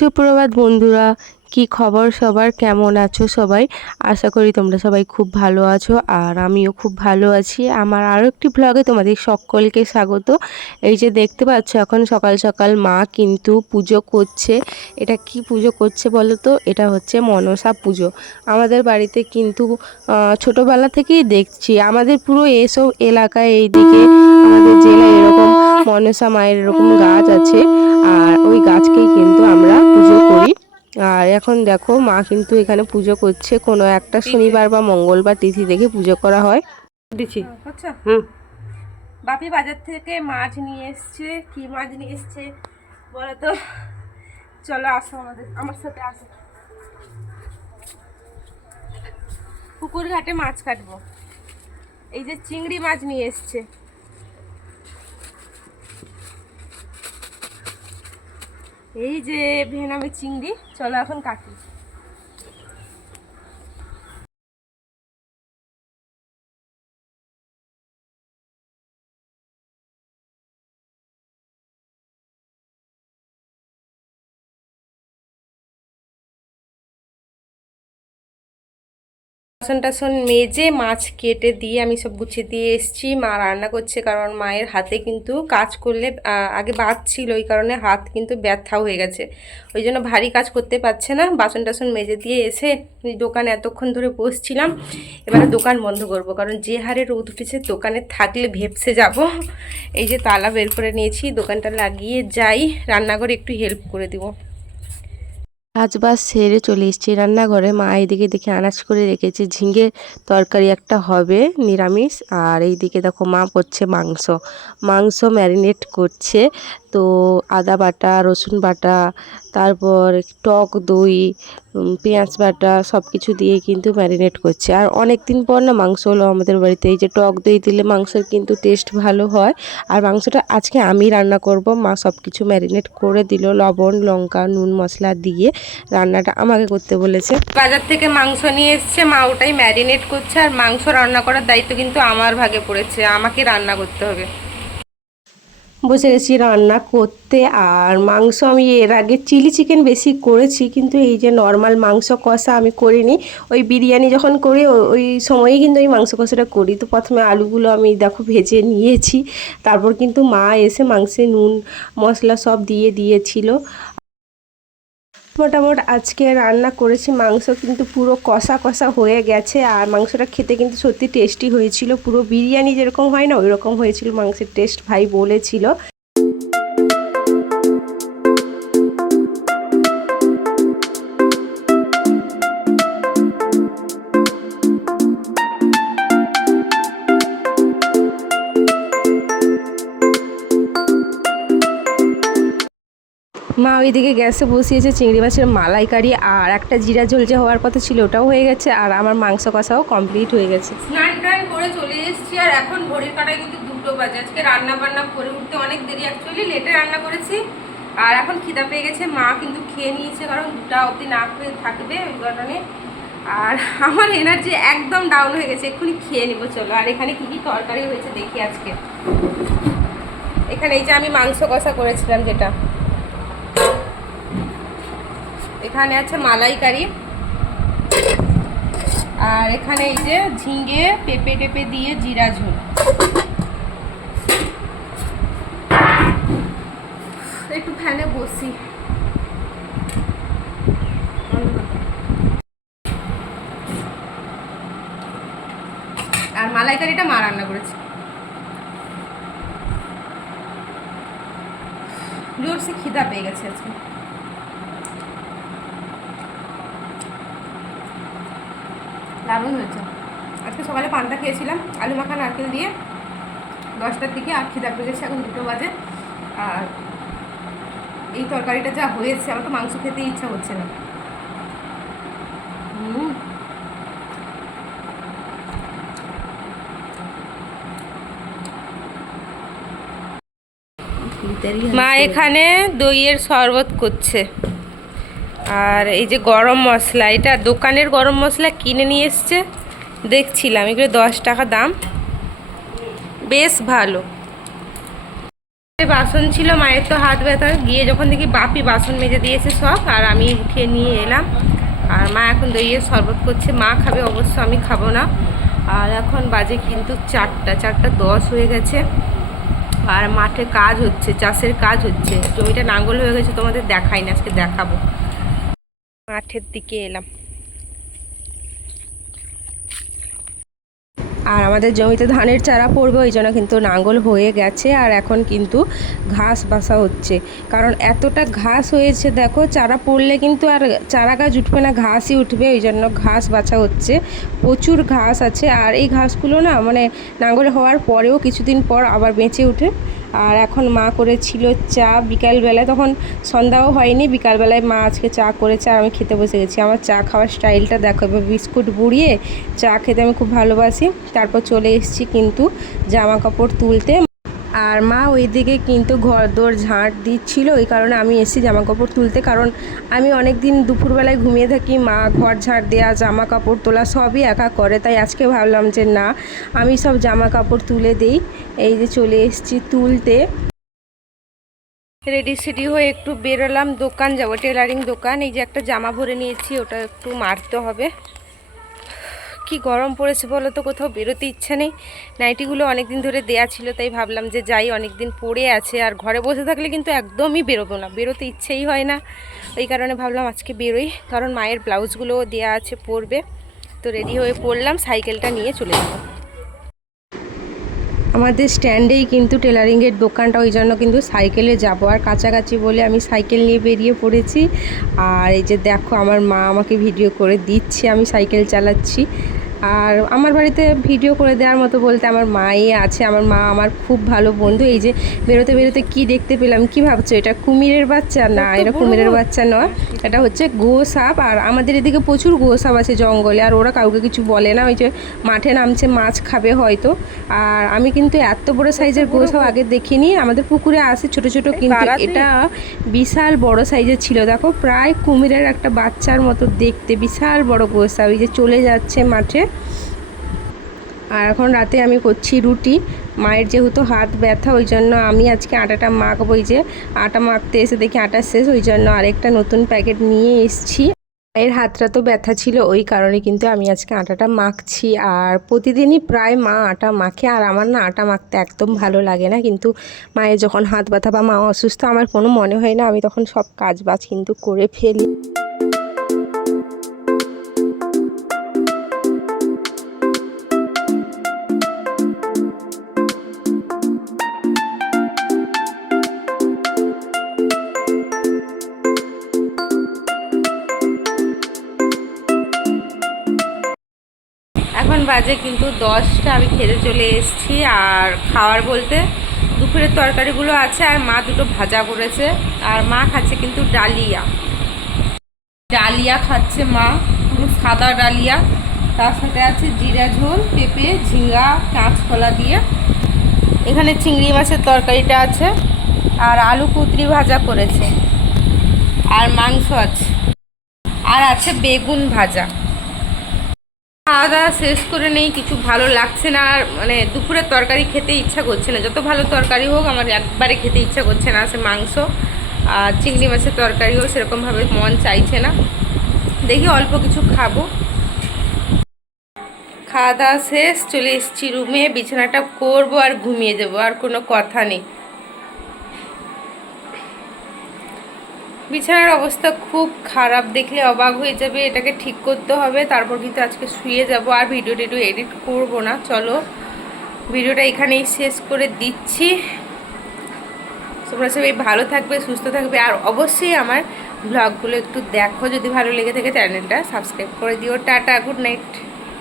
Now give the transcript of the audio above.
সুপ্রভাত বন্ধুরা, কি খবর সবার? কেমন আছো সবাই? আশা করি তোমরা সবাই খুব ভালো আছো আর আমিও খুব ভালো আছি। আমার আরও একটি ব্লগে তোমাদের সকলকে স্বাগত। এই যে দেখতে পাচ্ছ এখন সকাল সকাল মা কিন্তু পুজো করছে। এটা কি পুজো করছে বলো তো? এটা হচ্ছে মনসা পুজো। আমাদের বাড়িতে কিন্তু ছোটোবেলা থেকেই দেখছি, আমাদের পুরো এসব এলাকায় এইদিকে আমাদের জেলায় এরকম মনসা মায়ের এরকম গাছ আছে, আর ওই গাছকেই কিন্তু আমরা পুজো করি। আর এখন দেখো মা কিন্তু এখানে পুজো করছে, কোনো একটা শনিবার বা মঙ্গলবার তিথি দেখে পুজো করা হয়। দিচ্ছি বাপি বাজার থেকে মাছ নিয়ে এসছে। কি মাছ নিয়ে এসছে বলো তো? চলো আসো আমার সাথে আসো। পুকুর ঘাটে মাছ কাটবো। এই যে চিংড়ি মাছ নিয়ে এসছে। এই যে ভেনামি চিংড়ি, চলো এখন কাটি। বাসন টাসন মেজে মাছ কেটে দিয়ে আমি সব গুছিয়ে দিয়ে এসেছি। মা রান্না করছে, কারণ মায়ের হাতে কিন্তু কাজ করলে আগে বাত ছিল, ওই কারণে হাত কিন্তু ব্যথা হয়ে গেছে, ওই জন্য ভারী কাজ করতে পারছে না। বাসন টাসন মেজে দিয়ে এসে দোকানে এতক্ষণ ধরে বসছিলাম, এবারে দোকান বন্ধ করব, কারণ যে হারে রোদ উঠেছে দোকানে থাকলে ভেপসে যাব। এই যে তালা বের করে নিয়েছি, দোকানটা লাগিয়ে যাই, রান্নাঘরে একটু হেল্প করে দিব। কাজ বাজ সেরে চলে এসেছি রান্নাঘরে। মা এইদিকে দেখে আনাজ করে রেখেছে, ঝিঙে তরকারি একটা হবে নিরামিষ। আর এইদিকে দেখো মা করছে মাংস ম্যারিনেট করছে। তো আদা বাটা, রসুন বাটা, তারপর টক দই, পেঁয়াজ বাটা সব কিছু দিয়ে কিন্তু ম্যারিনেট করছে। আর অনেক দিন পর না মাংস হলো আমাদের বাড়িতে। এই যে টক দই দিলে মাংসের কিন্তু টেস্ট ভালো হয়। আর মাংসটা আজকে আমি রান্না করব। মা সব কিছু ম্যারিনেট করে দিল, লবণ লঙ্কা নুন মশলা দিয়ে রান্নাটা আমাকে করতে বলেছে। বাজার থেকে মাংস নিয়ে এসছে, মা ওটাই ম্যারিনেট করছে। আর মাংস রান্না করার দায়িত্ব কিন্তু আমার ভাগে পড়েছে, আমাকে রান্না করতে হবে। বসে গেছি রান্না করতে। আর মাংস আমি এর আগে চিলি চিকেন বেশি করেছি, কিন্তু এই যে নর্মাল মাংস কষা আমি করিনি। ওই বিরিয়ানি যখন করি ওই সময়ই কিন্তু এই মাংস কষাটা করি। তো প্রথমে আলুগুলো আমি দেখো ভেজে নিয়েছি, তারপর কিন্তু মা এসে মাংসে নুন মশলা সব দিয়ে দিয়েছিল। মোটামুটি আজকে রান্না করেছি, মাংস কিন্তু পুরো কষা কষা হয়ে গেছে। আর মাংসটা খেতে কিন্তু সত্যি টেস্টি হয়েছিল, পুরো বিরিয়ানি যেরকম হয় না ওই রকম হয়েছিল। মাংসের টেস্ট ভাই বলেছিল। মা ওইদিকে গ্যাসে বসিয়েছে চিংড়ি মাছের মালাইকারি, আর একটা জিরা ঝোল যে হওয়ার কথা ছিল ওটাও হয়ে গেছে। আর আমার মাংস কষাও কমপ্লিট হয়ে গেছে। স্নান টান করে চলে এসেছি, আর এখন ঘড়ির কাটায় কিন্তু 2টো বাজে। আজকে রান্না বান্না করে উঠতে অনেক দেরি, অ্যাকচুয়ালি লেটে রান্না করেছি। আর এখন খিদা পেয়ে গেছে, মা কিন্তু খেয়ে নিয়েছে, কারণ 2টা অবধি না খেয়ে থাকবে ওই কারণে। আর আমার এনার্জি একদম ডাউন হয়ে গেছে, এক্ষুনি খেয়ে নিব চলো। আর এখানে কি কি তরকারি হয়েছে দেখি আজকে। এখানে এই যে আমি মাংস কষা করেছিলাম যেটা, এখানে আছে মালাইকারি, আর এখানে এই যে ঝিঙে পেঁপে টেপে দিয়ে জিরা ঝোল। একটু ফ্যানে বসি। আর মালাইকারিটা মা রান্না করেছে। জোরসে খিদা পেয়ে গেছে আজকে। দারুণ হয়েছে। আজকে সকালে পান্তা খেয়েছিলাম আলু মাখা নারকেল দিয়ে 10টার দিকে, আর খিদা পেয়ে গেছে এখন 2টো বাজে। আর এই তরকারিটা যা হয়েছে, আমার তো মাংস খেতে ইচ্ছা হচ্ছে না। মা এখানে দইয়ের শরবত করছে। আর এই যে গরম মশলা, এটা দোকানের গরম মশলা কিনে নিয়ে এসছে, দেখছিলাম এগুলো 10 টাকা দাম, বেশ ভালো। বাসন ছিল, মায়ের তো হাত ব্যথা, গিয়ে যখন দেখি বাপি বাসন মেজে দিয়েছে সব, আর আমি উঠিয়ে নিয়ে এলাম। আর মা এখন দইয়ের শরবত করছে, মা খাবে অবশ্য, আমি খাবো না। আর এখন বাজে কিন্তু 4:10 হয়ে গেছে। আর মাঠে কাজ হচ্ছে, চাষের কাজ হচ্ছে, জমিটা নাঙ্গল হয়ে গেছে, তোমাদের দেখাই না, আজকে দেখাবো। মাঠের দিকে এলাম। আর আমাদের জমিতে ধানের চারা পড়বে, ওই জন্য কিন্তু নাঙ্গল হয়ে গেছে। আর এখন কিন্তু ঘাস বাছা হচ্ছে, কারণ এতটা ঘাস হয়েছে দেখো, চারা পড়লে কিন্তু আর চারা গাছ উঠবে না, ঘাসই উঠবে, ওই জন্য ঘাস বাছা হচ্ছে। প্রচুর ঘাস আছে, আর এই ঘাসগুলো না মানে নাঙ্গল হওয়ার পরেও কিছুদিন পর আবার বেঁচে ওঠে। আর এখন মা করেছিল চা বিকালবেলায়, তখন সন্ধ্যাও হয়নি, বিকালবেলায় মা আজকে চা করেছে আর আমি খেতে বসে গেছি। আমার চা খাওয়ার স্টাইলটা দেখো, এবার বিস্কুট বুড়িয়ে চা খেতে আমি খুব ভালোবাসি। তারপর চলে এসেছি কিন্তু জামা কাপড় তুলতে। আর মা ওইদিকে কিন্তু ঘর দোর ঝাঁট দিচ্ছিল, ওই কারণে আমি এসেছি জামা কাপড় তুলতে, কারণ আমি অনেক দিন দুপুরবেলায় ঘুমিয়ে থাকি, মা ঘর ঝাঁট দেওয়া জামা কাপড় তোলা সবই একা করে, তাই আজকে ভাবলাম যে না, আমি সব জামা কাপড় তুলে দিই। এই যে চলে এসেছি তুলতে। রেডি সেডি হয়ে একটু বেরোলাম, দোকান যাবো, টেলারিং দোকান। এই যে একটা জামা ভরে নিয়েছি, ওটা একটু মারতে হবে। কি গরম পড়েছে বলো তো, কোথাও বেরোতে ইচ্ছা নেই। নাইটিগুলো অনেক দিন ধরে দেয়া ছিল, তাই ভাবলাম যে যাই, অনেক দিন পড়ে আছে, আর ঘরে বসে থাকলে কিন্তু একদমই বেরোবো না, বেরোতে ইচ্ছেই হয় না। ওই কারণে ভাবলাম আজকে বেরোই, কারণ মায়ের ব্লাউজগুলোও দেয়া আছে পরবে। তো রেডি হয়ে পড়লাম, সাইকেলটা নিয়ে চলে যাবো। আমাদের স্ট্যান্ডেই কিন্তু টেলারিংয়ের দোকানটা, ওই জন্য কিন্তু সাইকেলে যাব, আর কাছাকাছি বলে আমি সাইকেল নিয়ে বেরিয়ে পড়েছি। আর এই যে দেখো, আমার মা আমাকে ভিডিও করে দিচ্ছে, আমি সাইকেল চালাচ্ছি। আর আমার বাড়িতে ভিডিও করে দেওয়ার মতো বলতে আমার মাই আছে, আমার মা আমার খুব ভালো বন্ধু। এই যে বেরোতে বেরোতে কি দেখতে পেলাম, কি ভাবছো, এটা কুমিরের বাচ্চা? না, এটা কুমিরের বাচ্চা নয়, এটা হচ্ছে গোসাপ। আর আমাদের এদিকে প্রচুর গোসাপ আছে জঙ্গলে, আর ওরা কাউকে কিছু বলে না, ওই যে মাঠে নামছে, মাছ খাবে হয়তো। আর আমি কিন্তু এত বড় সাইজের গোসাপ আগে দেখিনি, আমাদের পুকুরে আসে ছোট ছোট, কিন্তু এটা বিশাল বড় সাইজের ছিল। দেখো, প্রায় কুমিরের একটা বাচ্চার মতো দেখতে, বিশাল বড় গোসাপ। এই যে চলে যাচ্ছে মাঠে। আর এখন রাতে আমি করছি রুটি। মায়ের যেহেতু হাত ব্যথা, ওই জন্য আমি আজকে আটাটা মাখবো। এই যে আটা মাখতে এসে দেখি আটা শেষ, ওই জন্য আরেকটা নতুন প্যাকেট নিয়ে এসেছি। মায়ের হাতটা তো ব্যথা ছিল, ওই কারণে কিন্তু আমি আজকে আটাটা মাখছি। আর প্রতিদিনই প্রায় মা আটা মাখে, আর আমার না আটা মাখতে একদম ভালো লাগে না, কিন্তু মায়ের যখন হাত ব্যথা বা মা অসুস্থ, আমার কোনো মনে হয় না, আমি তখন সব কাজ বাজ কিন্তু করে ফেলি। এখন বাজে কিন্তু 10টা, আমি খেতে চলে এসেছি। আর খাওয়ার বলতে দুপুরের তরকারিগুলো আছে, আর মা দুটো ভাজা করেছে, আর মা খাচ্ছে কিন্তু ডালিয়া। ডালিয়া খাচ্ছে মা, সাদা ডালিয়া, তার সাথে আছে জিরা ঝোল, পেঁপে, ঝিঙ্গা, কাঁচকলা দিয়ে। এখানে চিংড়ি মাছের তরকারিটা আছে, আর আলু কুঁদরি ভাজা করেছে, আর মাংস আছে, আর আছে বেগুন ভাজা। খাওয়া দাওয়া শেষ করে নেই, কিছু ভালো লাগছে না, আর মানে দুপুরের তরকারি খেতে ইচ্ছা করছে না, যত ভালো তরকারি হোক আমার একবারে খেতে ইচ্ছা করছে না। আছে মাংস আর চিংড়ি মাছের তরকারিও সেরকমভাবে মন চাইছে না, দেখি অল্প কিছু খাবো। খাওয়া দাওয়া শেষ, চলে এসেছি রুমে, বিছানাটা করবো আর ঘুমিয়ে যাবো, আর কোনো কথা নেই। বিছানার অবস্থা খুব খারাপ, দেখলে অবাক হয়ে যাবে, এটাকে ঠিক করতে হবে, তারপর কিন্তু আজকে শুয়ে যাব। আর ভিডিও টিডিও এডিট করবো না, চলো ভিডিওটা এখানেই শেষ করে দিচ্ছি। তোমরা সবাই ভালো থাকবে, সুস্থ থাকবে, আর অবশ্যই আমার ব্লগগুলো একটু দেখো, যদি ভালো লেগে থাকে চ্যানেলটা সাবস্ক্রাইব করে দিও। Tata, good night.